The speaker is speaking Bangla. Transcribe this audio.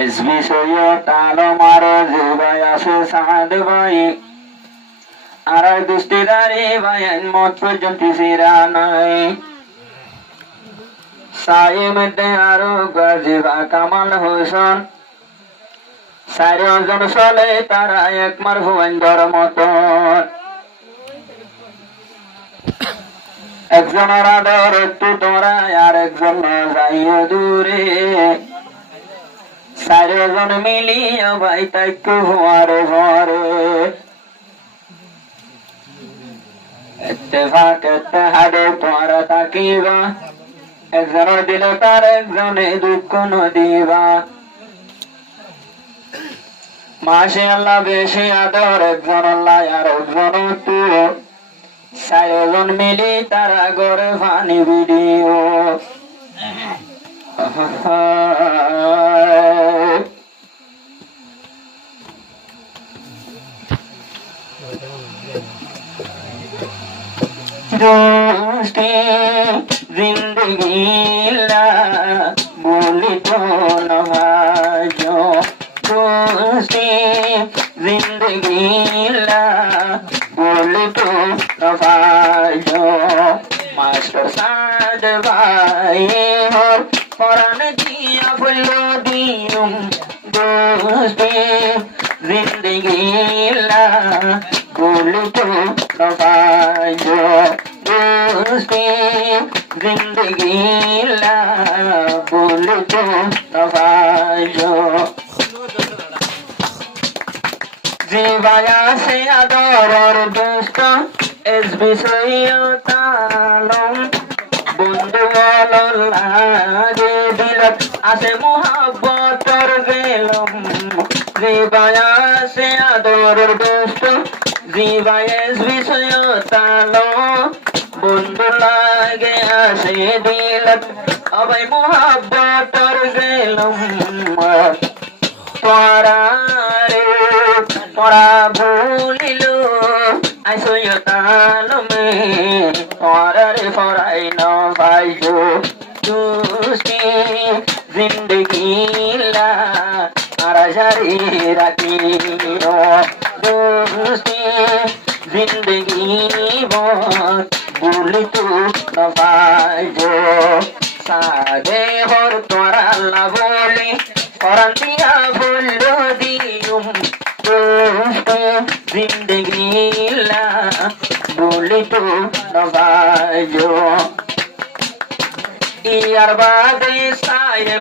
এসবি সৈয়দ আলম আর জুবাই আছে সাদ ভাই আর দুষ্টিদারি ভাইয়ের মত পর্যন্ত ফিরা নাই সাইমতে আরো গাজিবা কামাল হোসেন চারজন চলে তারা এক মারফুয়াঞ্জর মতন একজনের আদর একটু তোরা আর একজন যাইও দূরে চারজন মিলিয়ে ভাই তাইকু হওয়ারে ঘরে ইত্তেফাক ইত্তেহাদে তোরা তাকিবা একজনের দিলে তার একজনে দুঃখ নদিবা মাসে আল্লাহ বেশি আদর একজন আল্লাহ আর একজন তু চারজন মিলি তারা গড়ে ফানি ভিডিও दोस्ती जिंदगी ला बोली तो नवाजो दोस्ती जिंदगी ला बोली तो नवाजो मास्टर साद भाई और कुरान दिया बोलो दीनुम दोस्ती जिंदगी ला बोली तो नवाजो दोस्ती जिंदगी ला बोलो तो नवाजो जीवाया से आदर और दोस्त इस विषय तालम बंधु लागे दिलत आसे मोहब्बत और गेलम जीवाया से आदर और दोस्त जीवाया इस विषय तालम बंधु लागे आसे दिलत अबे मोहब्बत और गेलम তোরা ভুলিলো আইসো তালমে তোরা রে ফরাই ন ভাইজো দুস্তি জিন্দগি লা আরা জারি রাখিও দুস্তি জিন্দগি ভুলি তু ন ভাইজো সাদে হর তোরা লা বলি Orantia bullo dium dosto zindagi la boli to navajo iar bade saye